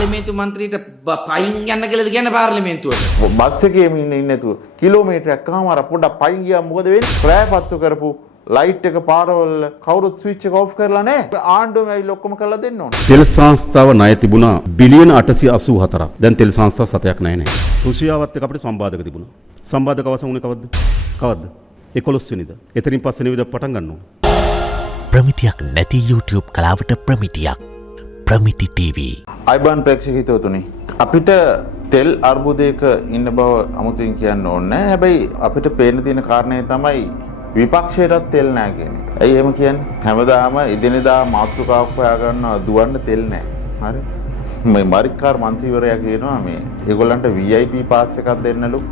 පාර්ලිමේන්තු මන්ත්‍රීට පයින් යන්න කියලාද කියන්නේ පාර්ලිමේන්තුවට? බස් එකේ ඉන්නේ නැතුව කිලෝමීටරයක් කමාර පොඩ්ඩක් පයින් ගියා මොකද වෙන්නේ? ප්‍රෑපත්තු කරපු ලයිට් එක පාරවල කවුරුත් ස්විච් එක ඔෆ් කරලා නැහැ. ආණ්ඩුවම ඇවිල්ලා ඔක්කොම කරලා දෙන්න ඕන. තෙල් සංස්ථාව ණය තිබුණා බිලියන 884ක්. දැන් තෙල් සංස්ථා සතයක් නැහැ නේ. රුසියාවත් එක්ක අපිට සම්බාධක තිබුණා. සම්බාධක අවසන් වුණේ කවද්ද? 11 වෙනිදා. එතනින් පස්සේ නෙවෙයි පටන් ගන්න ඕන. ප්‍රමිතියක් නැති YouTube කලාවට ප්‍රමිතියක්. ප්‍රමිති TV. අයිබන් ප්‍රේක්ෂක හිතවතුනි. අපිට තෙල් අර්බුදයක ඉන්න බව අමුතුවෙන් කියන්න ඕනේ නැහැ. හැබැයි අපිට පේන තියෙන කාරණේ තමයි විපක්ෂයටත් තෙල් නැහැ කියන්නේ. ඇයි එහෙම කියන්නේ? හැමදාම ඉදිනදා මාතෘකාවක් හොයාගන්න දුවන්න තෙල් නැහැ. හරි. මේ මරික්කාර් මන්ත්‍රීවරයා කියනවා මේ ඒගොල්ලන්ට VIP පාස් එකක් දෙන්නලු.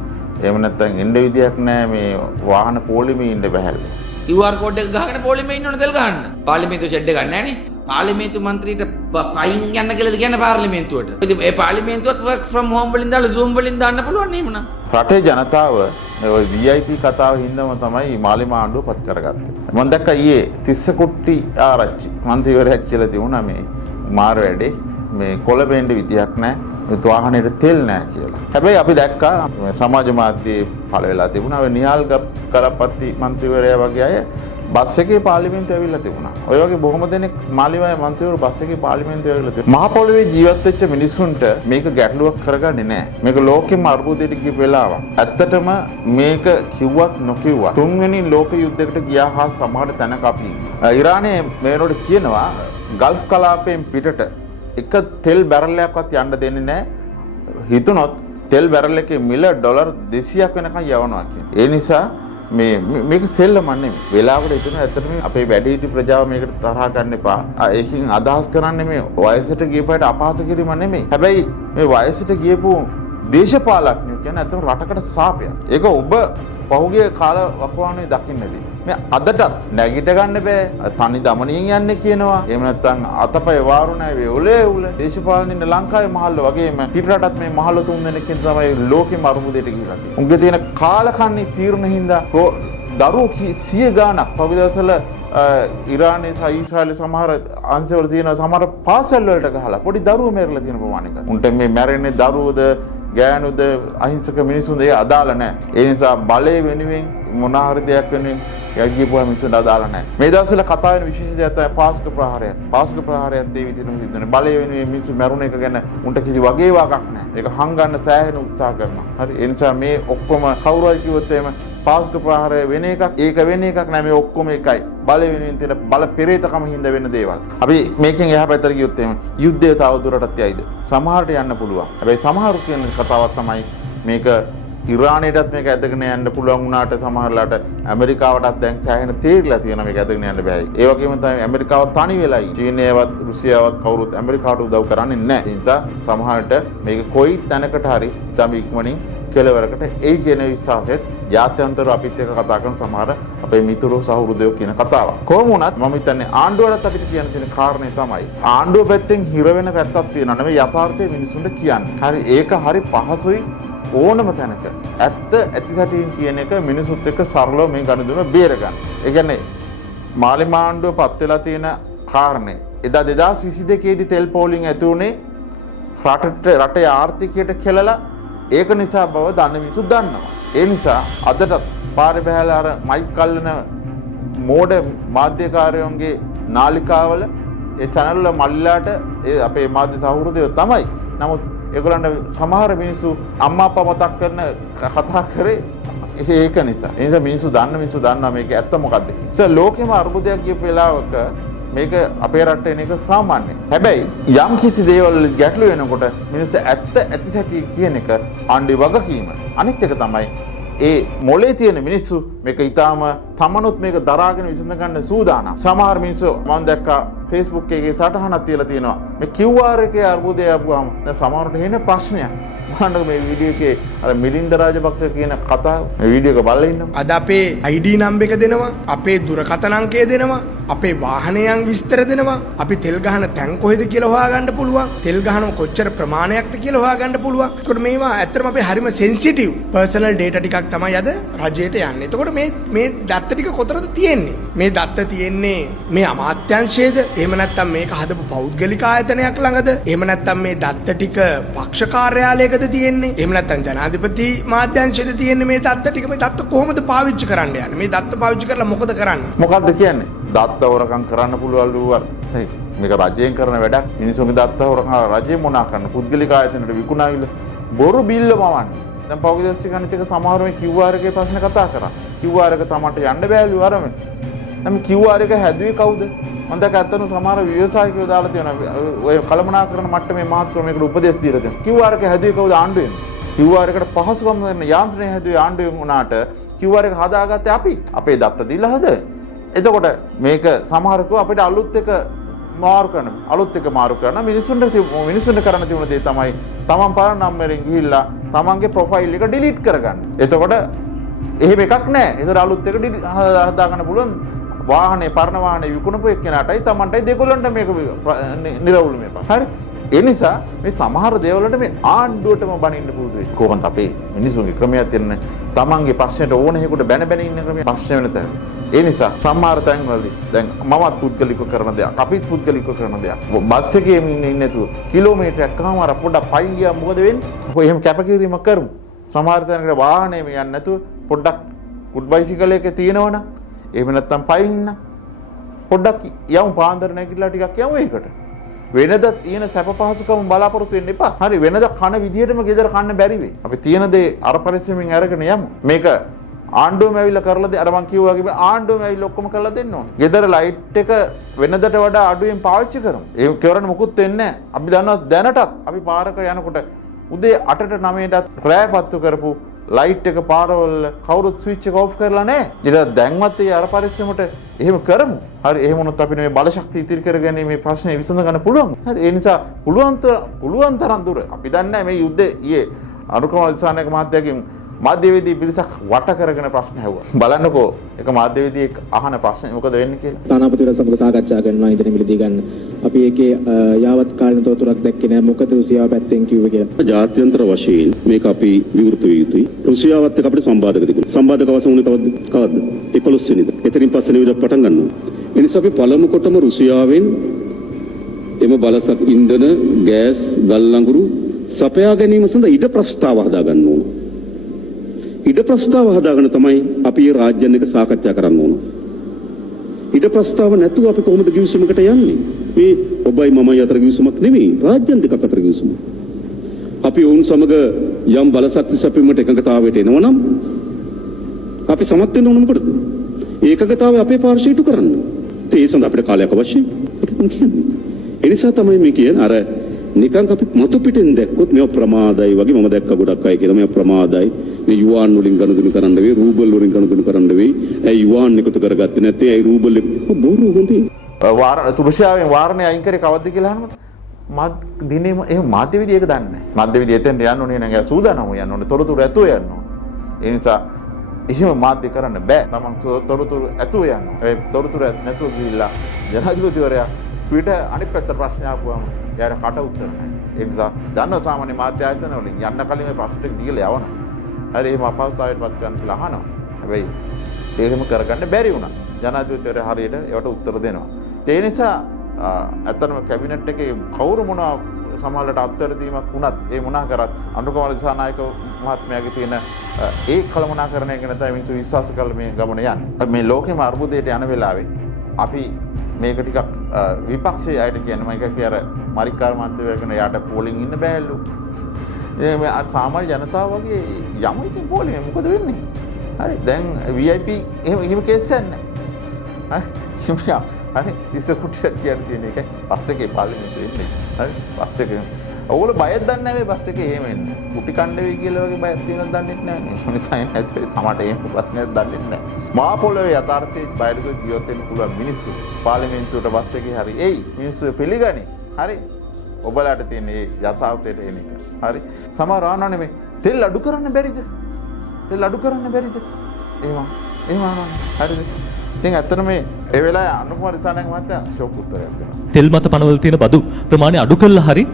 එහෙම නැත්නම් එන්න විදියක් නැහැ මේ වාහන පොලිමේ ඉන්න බැහැලු. QR කෝඩ් එක ගහගෙන පොලිමේ ඉන්න ඕන තෙල් ගහන්න. පාර්ලිමේන්තු ෂෙඩ් එක ගන්න නැහනේ. පාර්ලිමේන්තු මන්ත්‍රීට පයින් යන්න කියලාද කියන්නේ පාර්ලිමේන්තුවට. ඉතින් ඒ පාර්ලිමේන්තුවත් work from home වලින් දාලා Zoom වලින් දාන්න පුළුවන් නේ මොනවා. රටේ ජනතාව ওই VIP කතාව හින්දාම තමයි මාලිමා ආණ්ඩුව පත් කරගත්තේ. මම දැක්කා ඊයේ තිස්ස කුට්ටි ආරච්චි මන්ත්‍රීවරයෙක් කියලා තිබුණා මේ මාර වැඩේ මේ කොළඹෙන්ද විදියක් නැහැ. වාහනේට තෙල් නැහැ කියලා. හැබැයි අපි දැක්කා සමාජ මාධ්‍යයේ පළ වෙලා තිබුණා ඔය නිහාල් කරපත්ති මන්ත්‍රීවරයා වගේ අය බස් එකේ පාර්ලිමේන්තුව ඇවිල්ලා තිබුණා. ඔය වගේ බොහොම දෙනෙක් මාලිවාය මන්ත්‍රීවරු බස් එකේ පාර්ලිමේන්තුව ඇවිල්ලා තිබුණා. මහ පොළොවේ ජීවත් වෙච්ච මිනිස්සුන්ට මේක ගැටලුවක් කරගන්නේ නැහැ. මේක ලෝකෙම අර්බුදයට ගිය වෙලාවක්. ඇත්තටම මේක කිව්වත් නොකිව්වත් තුන්වෙනි ලෝක යුද්ධයකට ගියා හා සමාන තැනක අපි. ඉරානයේ මේනොට කියනවා ගල්ෆ් කලාපයෙන් පිටට එක තෙල් බැරලයක්වත් යන්න දෙන්නේ නැහැ. හිතුනොත් තෙල් බැරල් එකේ මිල ඩොලර් 200ක් වෙනකන් යවනවා කියන්නේ. ඒ නිසා මේක සෙල්ලම නෙමෙයි. වෙලාවකට හිතන ඇත්තටම අපේ වැඩිහිටි ප්‍රජාව මේකට තරහ ගන්න එපා. ඒකෙන් අදහස් කරන්නේ මේ වයසට ගියපයට අපහාස කිරීම නෙමෙයි. හැබැයි මේ වයසට ගියපු දේශපාලඥයෝ කියන්නේ ඇත්තටම රටකට සාපයක්. ඒක ඔබ පහුගිය කාල වකවානුවේ දකින්නදී. මේ අදටත් නැගිට ගන්න බෑ. තනි දමනියෙන් යන්නේ කියනවා. එහෙම නැත්නම් අතපය වාරු නැහැ වේ ඔලේ උල. දේශපාලනින් ලංකාවේ මහල්ල වගේම පිටරටත් මේ මහල්ල තුන් දෙනෙක්ගෙන් තමයි ලෝකෙම අරුමුදයට ගිහිලා තියෙන්නේ. උන්ගේ තියෙන කාලකන්ණි තීරණ හින්දා දරුවෝ 100 ගාණක් පවිදවසල ඉරානයේ සහ ඊශ්‍රායලයේ සමහර අංශවල තියෙන සමහර පාසල් වලට ගහලා පොඩි දරුවෝ මැරිලා තියෙන ප්‍රමාණයක. උන්ට මේ මැරෙන්නේ දරුවෝද ගෑනුද අහිංසක මිනිසුන්ද ඒ අදාළ නැහැ. ඒ නිසා බලය වෙනුවෙන් මොනාහරි දෙයක් වෙනුවෙන් යග්ගියපුවා මිනිසුන්ට අදාළ නැහැ. මේ දවස්වල කතා වෙන විශේෂ දෙයක් තමයි පාස්ක ප්‍රහාරය. පාස්ක ප්‍රහාරයත් ඒ විදිහටම සිදුවෙන. බලය වෙනුවෙන් මිනිස්සු මැරුණ එක ගැන උන්ට කිසි වගේවාවක් නැහැ. ඒක හංගන්න සෑහෙන උත්සාහ කරනවා. හරි. ඒ නිසා මේ ඔක්කොම කවුරුයි කිව්වොත් එහෙම පාස්ක ප්‍රහාරය වෙන එකක් ඒක වෙන එකක් නෑ මේ ඔක්කොම එකයි. බලය වෙනුවෙන් තියෙන බල පෙරේතකම හින්දා වෙන දේවල්. අපි මේකෙන් එහා පැත්තට ගියොත් එහෙම යුද්ධය තව දුරටත් යයිද? සමහරට යන්න පුළුවන්. හැබැයි සමහරු කියන කතාවක් තමයි මේක ඉරානයටත් මේක ඇදගෙන යන්න පුළුවන් වුණාට සමහරලාට ඇමරිකාවටත් දැන් සෑහෙන තේරිලා තියෙනවා මේක ඇදගෙන යන්න බෑ. ඒ වගේම තමයි ඇමරිකාව තනි වෙලා ඉන්නේ. චීනයවත් රුසියාවත් කවුරුත් ඇමරිකාවට උදව් කරන්නේ නැහැ. ඒ නිසා සමහරට මේක කොයි තැනකට හරි ඉතාම ඉක්මනින් කෙලවරකට ඒ කියන විශ්වාසයත් ජාත්‍යන්තරව අපිත් එක්ක කතා කරන සමහර අපේ මිතුරු සහෘදයෝ කියන කතාවක්. කොහොම වුණත් මම හිතන්නේ ආණ්ඩුවලත් අපිට කියන්න තියෙන කාරණේ තමයි ආණ්ඩුව පැත්තෙන් හිර වෙන පැත්තක් තියෙනවා නෙවෙයි යථාර්ථය මිනිසුන්ට කියන්නේ. හරි ඒක හරි පහසුයි ඕනම තැනක. ඇත්ත ඇතිසැටියෙන් කියන එක මිනිසුත් එක්ක සරලව මේ ගනුදෙනුව බේර ගන්න. ඒ කියන්නේ මාලිමා ආණ්ඩුව පත් වෙලා තියෙන කාරණේ එදා 2022 දී තෙල් පෝලිං ඇති උනේ රටේ ආර්ථිකයට කෙලලා ඒක නිසා බව දන්න මිනිස්සු දන්නවා. ඒ නිසා අදටත් පාරේ බහැලා අර මයික් කල්ලන මෝඩ මාධ්‍යකාරයන්ගේ නාලිකාවල ඒ channel වල මල්ලාට ඒ අපේ මාධ්‍ය සහෘදයෝ තමයි. නමුත් ඒගොල්ලන්ට සමහර මිනිස්සු අම්මා අප්පා මතක් කරන කතා කරේ ඒක නිසා. ඒ නිසා මිනිස්සු දන්නවා මේක ඇත්ත මොකක්ද කියලා. ලෝකෙම අර්බුදයක් ගිය වෙලාවක මේක අපේ රටේ එන එක සාමාන්‍යයි. හැබැයි යම් කිසි දේවල් ගැටලු වෙනකොට මිනිස්සු ඇත්ත ඇතිසැටි කියන එක ආණ්ඩුවේ වගකීම. අනිත් එක තමයි ඒ මොලේ තියෙන මිනිස්සු මේක ඊටාම තමනුත් මේක දරාගෙන විසඳ ගන්න සූදානම්. සමහර මිනිස්සු මම දැක්කා Facebook එකේ සටහනක් තියලා තියෙනවා. මේ QR එකේ අර්බුදය ආපුවාම දැන් සමහරට එන ප්‍රශ්නයක්. බලන්න මේ වීඩියෝ එකේ අර මිලින්ද රාජපක්ෂ කියන කතාව මේ වීඩියෝ එක බලලා ඉන්නවා. අද අපේ ID නම්බර් එක දෙනවා, අපේ දුරකථන අංකය දෙනවා. අපේ වාහනයන් විස්තර දෙනවා. අපි තෙල් ගහන තැන් කොහෙද කියලා හොයාගන්න පුළුවන්. තෙල් ගහනව කොච්චර ප්‍රමාණයක්ද කියලා හොයාගන්න පුළුවන්. ඒකට මේවා ඇත්තටම අපේ හරිම සෙන්සිටිව් පර්සනල් ඩේටා ටිකක් තමයි අද රජයට යන්නේ. එතකොට මේ දත්ත ටික කොතනද තියෙන්නේ? මේ දත්ත තියෙන්නේ මේ අමාත්‍යාංශයේද? එහෙම නැත්නම් මේක හදපු පෞද්ගලික ආයතනයක් ළඟද? එහෙම නැත්නම් මේ දත්ත ටික පක්ෂ කාර්යාලයකද තියෙන්නේ? එහෙම නැත්නම් ජනාධිපති මාධ්‍යාංශයේද තියෙන්නේ මේ දත්ත ටික? මේ දත්ත කොහොමද පාවිච්චි කරන්න යන්නේ? මේ දත්ත පාවිච්චි කරලා මොකද කරන්නේ? මොකද්ද කියන්නේ? දත්ත හොරකම් කරන්න පුළුවන් ලුවා. මේක රජයෙන් කරන වැඩක්. මිනිස්සුන්ගේ දත්ත හොරකම් රජය මොනා කරන්න? පුද්ගලික ආයතනවල විකුණාවිල බොරු බිල්ල මවන්නේ. දැන් පෞද්ගලික දෘෂ්ටිකනිත එක සමහර මේ QR එකේ ප්‍රශ්න කතා කරා. QR එක තමන්ට යන්න බෑලු අරම. දැන් QR එක හැදුවේ කවුද? මම දැක්ක අතන සමහර ව්‍යවසායිකයෝ දාලා තියෙනවා. ඔය කළමනාකරන මට්ටමේ මාත්‍ර මේකට උපදෙස් දීලා තියෙනවා. QR එක හැදුවේ කවුද? ආණ්ඩුවෙන්. QR එකට පහසුකම් දෙන්න යාන්ත්‍රණය හැදුවේ ආණ්ඩුවෙන් වුණාට QR එක හදාගත්තේ අපි. අපේ දත්ත දීලා හද. එතකොට මේක සමහරකෝ අපිට අලුත් එක මාරු කරන මිනිස්සුන්ට කරන්න තිබුණ දේ තමයි තමන් පාරන නම්බරෙන් ගිහිල්ලා තමන්ගේ ප්‍රොෆයිල් එක ඩිලීට් කරගන්න. එතකොට එහෙම එකක් නැහැ. ඒතර අලුත් එක හදාගන්න පුළුවන්. වාහනේ පරණ වාහනේ විකුණපු එක්කෙනාටයි තමන්ටයි දෙකොල්ලන්ට මේක නිරවුල් මේක. හරි. ඒ නිසා මේ සමහර දේවල්වලට මේ ආණ්ඩුවටම බනින්න පුරුදු වෙයි. කොහොමද අපේ මිනිසුන්ගේ ක්‍රමයක් තියෙන්නේ? තමන්ගේ ප්‍රශ්නෙට ඕන හේකුට බැන ඉන්න ක්‍රමයක් ප්‍රශ්න වෙන තැන. ඒ නිසා සමහර තැන්වලදී දැන් මමත් පුද්ගලිකව කරන දෙයක්, අපිත් පුද්ගලිකව කරන දෙයක්. බස් එකේ ඉන්නේ නැතුව කිලෝමීටරයක් කමාර පොඩ්ඩක් පයින් ගියා මොකද වෙන්නේ? අපි එහෙම කැපකිරීමක් කරමු. සමහර තැනකට වාහනේ මේ යන්නේ නැතුව පොඩ්ඩක් කුඩ් බයිසිකල් එකේ තියෙනවනම් එහෙම නැත්තම් පයින්න පොඩ්ඩක් යමු පාන්දර නැගිටලා ටිකක් යමු ඒකට. වෙනද තියෙන සැප පහසුකම් බලාපොරොත්තු වෙන්න එපා. හරි වෙනද කන විදියටම ගෙදර කන්න බැරි වෙයි. අපි තියෙන දේ අර පරිස්සමෙන් අරගෙන යමු. මේක ආණ්ඩුවම ඇවිල්ලා කරලා දෙන්න. අර මං කිව්වා වගේ ආණ්ඩුවම ඇවිල්ලා ඔක්කොම කරලා දෙන්න ඕනේ. ගෙදර ලයිට් එක වෙනදට වඩා අඩුවෙන් පාවිච්චි කරමු. ඒක කරන්න මොකුත් වෙන්නේ නැහැ. අපි දන්නවා දැනටත් අපි පාරක යනකොට උදේ 8ට 9ටත් රැයපත්තු කරපු ලයිට් එක පාරවල කවුරුත් ස්විච් එක ඕෆ් කරලා නැහැ. ඊට දැන්වත් ඒ අර පරිස්සමට එහෙම කරමු. හරි එහෙම වුණොත් අපිට මේ බල ශක්තිය ඉතිරි කරගන්නේ මේ ප්‍රශ්නේ විසඳ ගන්න පුළුවන්. හරි ඒ නිසා පුළුවන් තරම් දුර අපි දන්නේ මේ යුද්ධේ ඊයේ අනුකම්ප දිසානායක මහත්තයාගෙන් මාධ්‍යවේදී පිරිසක් වට කරගෙන ප්‍රශ්න ඇහුවා. බලන්නකෝ ඒක මාධ්‍යවේදී අහන ප්‍රශ්නේ මොකද වෙන්නේ කියලා. තානාපතිවරු සමග සාකච්ඡා කරනවා ඉදිරි මිලදී ගන්න. අපි ඒකේ යාවත් කාලින තොරතුරක් දැක්කේ නැහැ. මොකද රුසියාව පැත්තෙන් කිව්වේ කියලා. ජාත්‍යන්තර වශයෙන් මේක අපි විවෘත විය යුතුයි. රුසියාවත් එක්ක අපිට සම්බාධක තිබුණා. සම්බාධක අවසන් වුණේ කවද්ද? 11 වෙනිදා. එතනින් පස්සේ නෙවෙයි පටන් ගන්නවා. ඒ නිසා අපි පළමු කොටම රුසියාවෙන් එම බලසක් ඉන්ධන, ගෑස්, ගල් ලංගුරු සපයා ගැනීම සඳහා ඉඩ ප්‍රස්තාව හදා ගන්න ඕන. ඉඩ ප්‍රස්තාව හදාගෙන තමයි අපි මේ රාජ්‍යන් එක සාකච්ඡා කරන්න ඕන. ඉඩ ප්‍රස්තාව නැතුව අපි කොහොමද ගිවිසුමකට යන්නේ? මේ ඔබයි මමයි අතර ගිවිසුමක් නෙමෙයි, රාජ්‍යන් දෙකක් අතර ගිවිසුම. අපි වුන් සමග යම් බලශක්ති සැපීමට එකඟතාවයට එනවනම් අපි සමත් වෙන්න ඕන මොකටද? ඒකගතාවය අපේ පාර්ශ්වයට කරන්න. ඒ සඳහා අපිට කාලයක් අවශ්‍යයි. ඒක තමයි කියන්නේ. ඒ නිසා තමයි මේ කියන්නේ අර නිකන් අපි මතු පිටින් දැක්කොත් මේව ප්‍රමාදයි වගේ මම දැක්ක ගොඩක් අය කියලා මේව ප්‍රමාදයි මේ යුවාන් වලින් ගනුදෙනු කරන්න වෙයි රූබල් වලින් ගනුදෙනු කරන්න වෙයි ඒ යුවාන් එකතු කරගත්තේ නැත්නම් ඒ රූබල් බොරු හොඳේ රුසියාවෙන් වාරණය අයින් කරේ කවද්ද කියලා අහනකොට දිනේම ඒ මාධ්‍යවිදි ඒක දන්නේ නැහැ මාධ්‍යවිදි එතෙන්ට යන්න ඕනේ නේද සූදානම් යන්න ඕනේ තොරතුරු ඇතුව යන්න ඕනේ ඒ නිසා එහෙම මාධ්‍ය කරන්න බෑ තමන් තොරතුරු ඇතුව යන්න ඒ තොරතුරු නැතුව ගිහිල්ලා ජනාධිපතිවරයා ට්විටර් අනිත් පැත්තට ප්‍රශ්න ආපුවම යාර කට උත්තර නැහැ. ඒ නිසා දන්න සාමාන්‍ය මාධ්‍ය ආයතන වලින් යන්න කලින් මේ ප්‍රශ්න ටික දීලා යවනවා. හරි එහෙම අපහසුතාවයටපත් කරන්න කියලා අහනවා. හැබැයි ඒකම කරගන්න බැරි වුණා. ජනාධිපතිවරයා හරියට ඒවට උත්තර දෙනවා. ඒ නිසා ඇත්තටම කැබිනට් එකේ කවුරු මොනවා සමහරවිට අත්තරදීමක් වුණත් ඒ මොනා කරත් අනුකම්ප දිසානායක මහත්මයාගේ තියෙන ඒ කළමනාකරණය ගැන තමයි මිනිස්සු විශ්වාස කරලා මේ ගමන යන්නේ. මේ ලෝකෙම අර්බුදයට යන වෙලාවේ අපි මේක ටිකක් විපක්ෂයේ අයට කියනවා එක කිය අර මරික්කාර මන්ත්‍රීවරගෙන යාට පෝලිං ඉන්න බෑලු. ඉතින් මේ සාමාන්‍ය ජනතාව වගේ යමු ඉතින් පෝලිං මොකද වෙන්නේ? හරි දැන් VIP එහෙම කේස් එකක් නැහැ. හරි 30 කුටියක් කියන එකයි බස් එකේ පාර්ලිමේන්තුවේ ඉන්නේ. හරි බස් එකේ ඔයගොල්ලෝ බයක් දන්නේ නැහැ මේ බස් එකේ එහෙම එන්නේ. කුටි කණ්ඩ වෙයි කියලා වගේ බයක් තියෙනවද දන්නේ නැහැ. ඒ නිසා නැතුව සමහරට එහෙම ප්‍රශ්නයක් දන්නේ නැහැ. මා පොළොවේ යථාර්ථයේ බයලක ජීවත් වෙන්න පුළුවන් මිනිස්සු පාර්ලිමේන්තුවට බස් එකේ හරි එයි මිනිස්සු පිළිගනි. හරි ඔබලාට තියෙන මේ යථාර්ථයට එන එක. හරි සමහර ආනනේ මේ තෙල් අඩු කරන්න බැරිද? තෙල් අඩු කරන්න බැරිද? එහෙම ආනනේ. හරිද? ඉතින් ඇත්තට මේ ඒ වෙලාවේ අනුකුමාර දිසානායක මහත්තයා ෂෝක් උත්තරයක් දෙනවා. තෙල් මත පනවල තියෙන බදු ප්‍රමාණය අඩු කළා හරි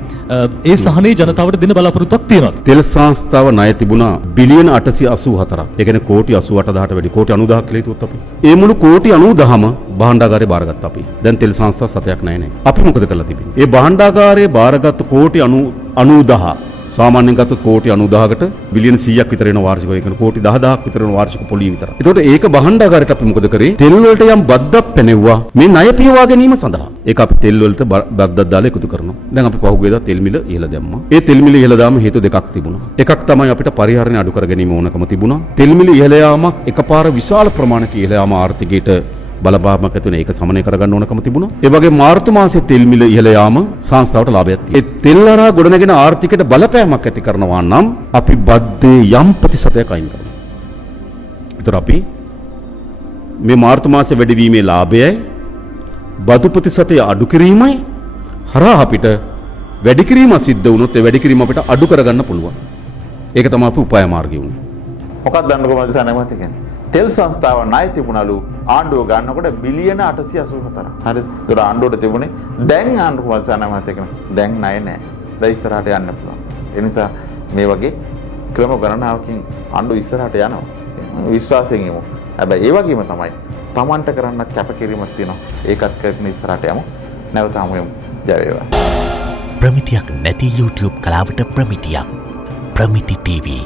ඒ සහනේ ජනතාවට දෙන බලාපොරොත්තුවක් තියෙනවා. තෙල් සංස්ථාව ණය තිබුණා බිලියන 884ක්. ඒ කියන්නේ කෝටි 88000ට වැඩි කෝටි 90000ක් කියලා හිතුවොත් අපි. ඒ මුළු කෝටි 90000ම භාණ්ඩාගාරේ බාරගත්තා අපි. දැන් තෙල් සංස්ථා සතයක් නැහැ නේ. අපි මොකද කරලා තිබෙන්නේ? ඒ භාණ්ඩාගාරේ බාරගත්ත කෝටි 90000 සාමාන්‍යයෙන් ගත්තොත් කෝටි 90000කට බිලියන 100ක් විතර එන වාර්ෂිකව. ඒ කියන්නේ කෝටි 10000ක් විතර එන වාර්ෂික පොලිය විතර. ඒතකොට ඒක භාණ්ඩාගාරයට අපි මොකද කරේ? තෙල් වලට යම් බද්දක් පැනෙව්වා මේ ණය පියවා ගැනීම සඳහා. ඒක අපි තෙල් වලට බද්දක් දාලා එකතු කරනවා. දැන් අපි පහුගියදා තෙල් මිල ඉහළ දැම්මා. ඒ තෙල් මිල ඉහළ දාම හේතු දෙකක් තිබුණා. එකක් තමයි අපිට පරිහරණය අඩු කර ගැනීම ඕනකම තිබුණා. තෙල් මිල ඉහළ යාමක් එකපාර විශාල ප්‍රමාණයක ඉහළ යාම ආර්ථිකයට බලපාමක් ඇති වෙන ඒක සමනය කරගන්න ඕනකම තිබුණා. ඒ වගේ මාර්තු මාසයේ තෙල් මිල ඉහළ යාම සංස්ථාවට ලාභයක් තියෙනවා. ඒ තෙල් හරහා ගොඩනගෙන ආර්ථිකයට බලපෑමක් ඇති කරනවා නම් අපි බද්දේ යම් ප්‍රතිශතයක් අයින් කරනවා. ඒතර අපි මේ මාර්තු මාසයේ වැඩිවීමේ ලාභයයි බදු ප්‍රතිශතය අඩු කිරීමයි හරහා අපිට වැඩි කිරීම සිද්ධ වුණොත් ඒ වැඩි කිරීම අපිට අඩු කරගන්න පුළුවන්. ඒක තමයි අපි උපාය මාර්ගය උනේ. මොකක්ද අනුකුමාර දිසානායක මහත්තයා කියන්නේ? තෙල් සංස්ථාව ණය තිබුණලු ආණ්ඩුව ගන්නකොට බිලියන 884ක්. හරිද? ඒතර ආණ්ඩුවට තිබුණේ දැන් අනුකුමාර දිසානායක මහත්තයා කියන දැන් ණය නැහැ. දැන් ඉස්සරහට යන්න පුළුවන්. ඒ නිසා මේ වගේ ක්‍රම ගණනාවකින් ආණ්ඩුව ඉස්සරහට යනවා. විශ්වාසයෙන් යමු. හැබැයි ඒ වගේම තමයි Tamanට කරන්නත් කැපකිරීමක් තියෙනවා. ඒකත් කරගෙන ඉස්සරහට යමු. නැවත හමු යමු. ජය වේවා. ප්‍රමිතියක් නැති YouTube කලාවට ප්‍රමිතියක්. ප්‍රමිති TV